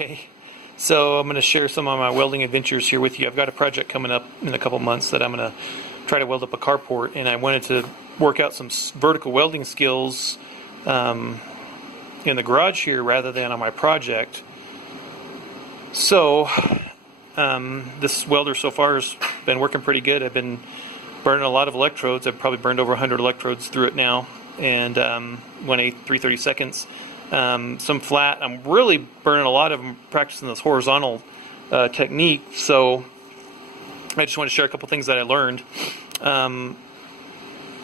Okay, so I'm going to share some of my welding adventures here with you. I've got a project coming up in a couple months that I'm going to try to weld up a carport, and I wanted to work out some vertical welding skills in the garage here rather than on my project. So this welder so far has been working pretty good. I've been burning a lot of electrodes. I've probably burned over 100 electrodes through it now, and 3/30 seconds. Some flat. I'm really burning a lot of them practicing this horizontal technique. So I just want to share a couple things that I learned.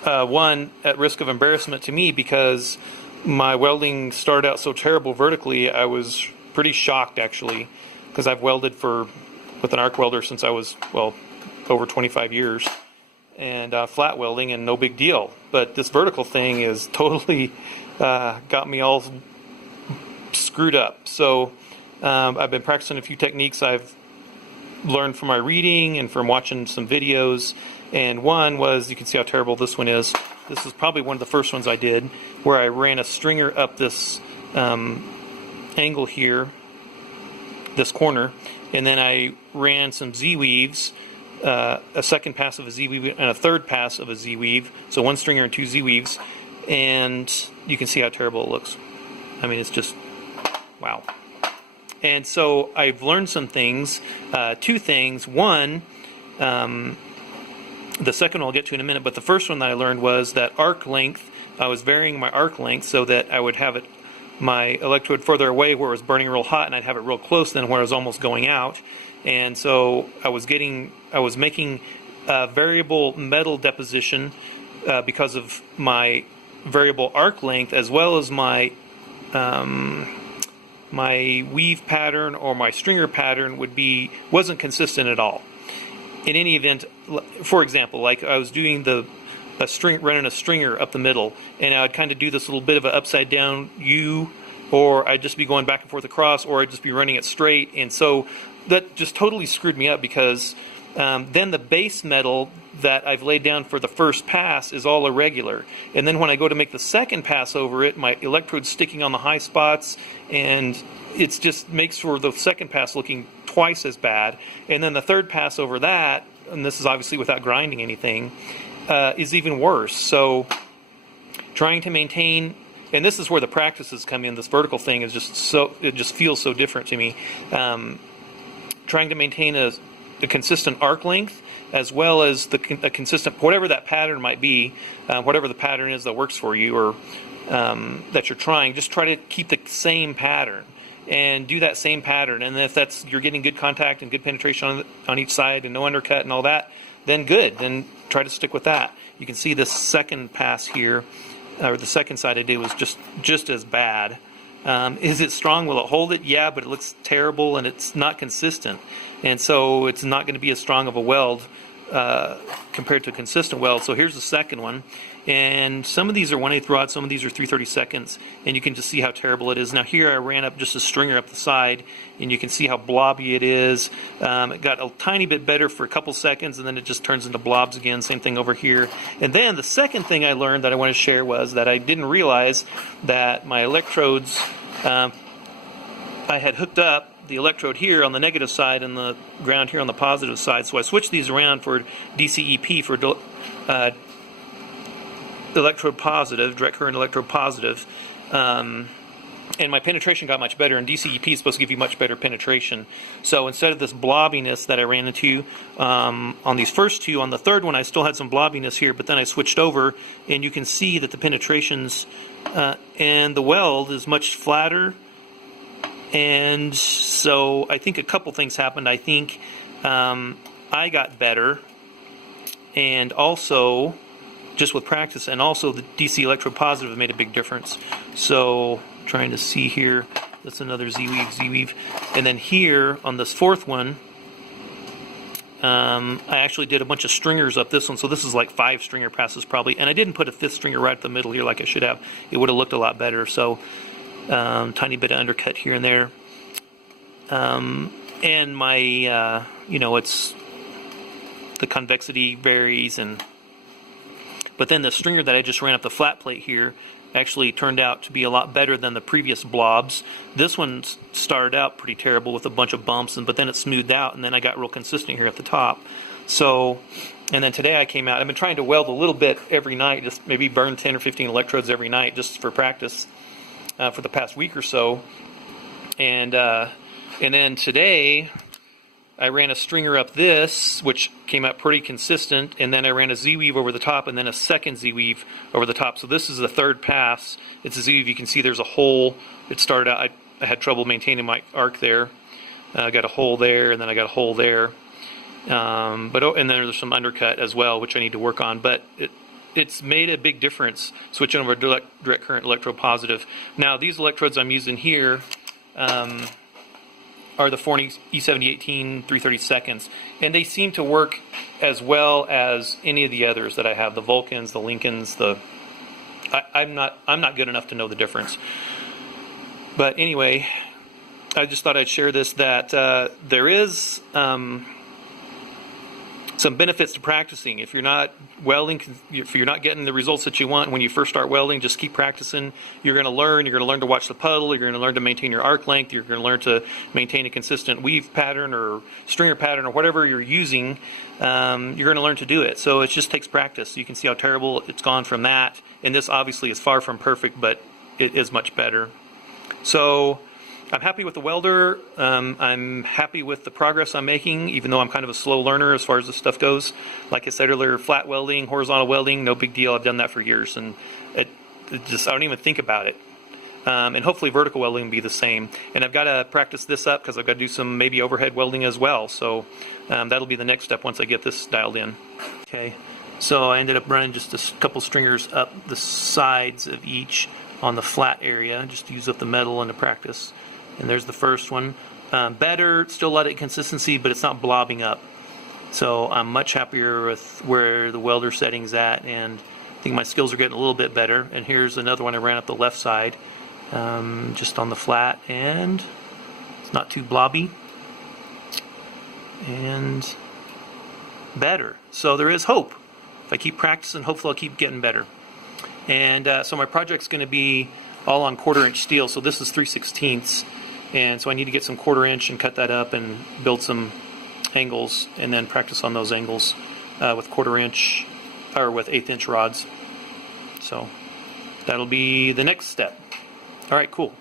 One, at risk of embarrassment to me, because my welding started out so terrible vertically, I was pretty shocked actually, because I've welded with an arc welder since I was, well, over 25 years, and flat welding and no big deal. But this vertical thing is totally got me all screwed up. So I've been practicing a few techniques I've learned from my reading and from watching some videos, and one was, you can see how terrible this one is. This is probably one of the first ones I did, where I ran a stringer up this angle here, this corner, and then I ran some Z-weaves, a second pass of a Z-weave and a third pass of a Z-weave, so one stringer and two Z-weaves, and you can see how terrible it looks. I mean, it's just, wow. And so I've learned some things, two things. One, the second one I'll get to in a minute, but the first one that I learned was that arc length. I was varying my arc length so that I would have my electrode further away where it was burning real hot, and I'd have it real close then where it was almost going out. And so I was making variable metal deposition because of my variable arc length, as well as my weave pattern or my stringer pattern wasn't consistent at all. In any event, for example, like I was doing running a stringer up the middle, and I would kind of do this little bit of an upside down U, or I'd just be going back and forth across, or I'd just be running it straight, and so that just totally screwed me up, because then the base metal that I've laid down for the first pass is all irregular, and then when I go to make the second pass over it, my electrode's sticking on the high spots, and it just makes for the second pass looking twice as bad, and then the third pass over that, and this is obviously without grinding anything, is even worse. So trying to maintain, and this is where the practices come in, this vertical thing is it just feels so different to me. Trying to maintain a consistent arc length, as well as a consistent, whatever that pattern might be, whatever the pattern is that works for you, or that you're trying, just try to keep the same pattern and do that same pattern. And if you're getting good contact and good penetration on each side and no undercut and all that, then good, then try to stick with that. You can see the second pass here, or the second side I did, was just as bad. Is it strong? Will it hold it? Yeah, but it looks terrible and it's not consistent, and so it's not going to be as strong of a weld compared to a consistent weld. So here's the second one, and some of these are 1/8 rod, some of these are 3/30 seconds, and you can just see how terrible it is. Now here I ran up just a stringer up the side, and you can see how blobby it is. It got a tiny bit better for a couple seconds, and then it just turns into blobs again. Same thing over here. And then the second thing I learned that I want to share was that I didn't realize that my electrodes, I had hooked up the electrode here on the negative side and the ground here on the positive side. So I switched these around for DCEP, for electrode positive, direct current electrode positive, and my penetration got much better, and DCEP is supposed to give you much better penetration. So instead of this blobbiness that I ran into on these first two, on the third one I still had some blobbiness here, but then I switched over, and you can see that the penetrations and the weld is much flatter. And so I think a couple things happened. I think I got better, and also just with practice, and also the DC electrode positive made a big difference. So trying to see here, that's another Z-weave, and then here on this fourth one, I actually did a bunch of stringers up this one, so this is like 5 stringer passes probably, and I didn't put a 5th stringer right at the middle here like I should have. It would have looked a lot better. So tiny bit of undercut here and there, and my it's the convexity varies, but then the stringer that I just ran up the flat plate here actually turned out to be a lot better than the previous blobs. This one started out pretty terrible with a bunch of bumps, but then it smoothed out, and then I got real consistent here at the top. So, and then today I came out, I've been trying to weld a little bit every night, just maybe burn 10 or 15 electrodes every night just for practice for the past week or so. And then today I ran a stringer up this, which came out pretty consistent, and then I ran a Z-weave over the top, and then a second Z-weave over the top. So this is the third pass. It's a Z-weave. You can see there's a hole. It started out, I had trouble maintaining my arc there. I got a hole there, and then I got a hole there. And then there's some undercut as well, which I need to work on. But it's made a big difference switching over to direct current electrode positive. Now these electrodes I'm using here are the Forney E7018 3/32, and they seem to work as well as any of the others that I have, the Vulcans, the Lincolns, I'm not good enough to know the difference. But anyway, I just thought I'd share this, that there is some benefits to practicing. If you're not welding, if you're not getting the results that you want when you first start welding, just keep practicing. You're going to learn. You're going to learn to watch the puddle. You're going to learn to maintain your arc length. You're going to learn to maintain a consistent weave pattern or stringer pattern or whatever you're using. You're going to learn to do it. So it just takes practice. You can see how terrible it's gone from that. And this obviously is far from perfect, but it is much better. So I'm happy with the welder. I'm happy with the progress I'm making, even though I'm kind of a slow learner as far as this stuff goes. Like I said earlier, flat welding, horizontal welding, no big deal. I've done that for years, and it just, I don't even think about it. And hopefully vertical welding will be the same. And I've got to practice this up because I've got to do some maybe overhead welding as well. So that'll be the next step once I get this dialed in. Okay, so I ended up running just a couple stringers up the sides of each on the flat area, just to use up the metal and to practice. And there's the first one. Better, still a lot of consistency, but it's not blobbing up. So I'm much happier with where the welder setting's at, and I think my skills are getting a little bit better. And here's another one I ran up the left side, just on the flat, and it's not too blobby. And better. So there is hope. If I keep practicing, hopefully I'll keep getting better. And so my project's going to be all on 1/4" steel, so this is 3/16. And so I need to get some 1/4" and cut that up and build some angles, and then practice on those angles with 1/4" or with 1/8" rods. So that'll be the next step. All right, cool.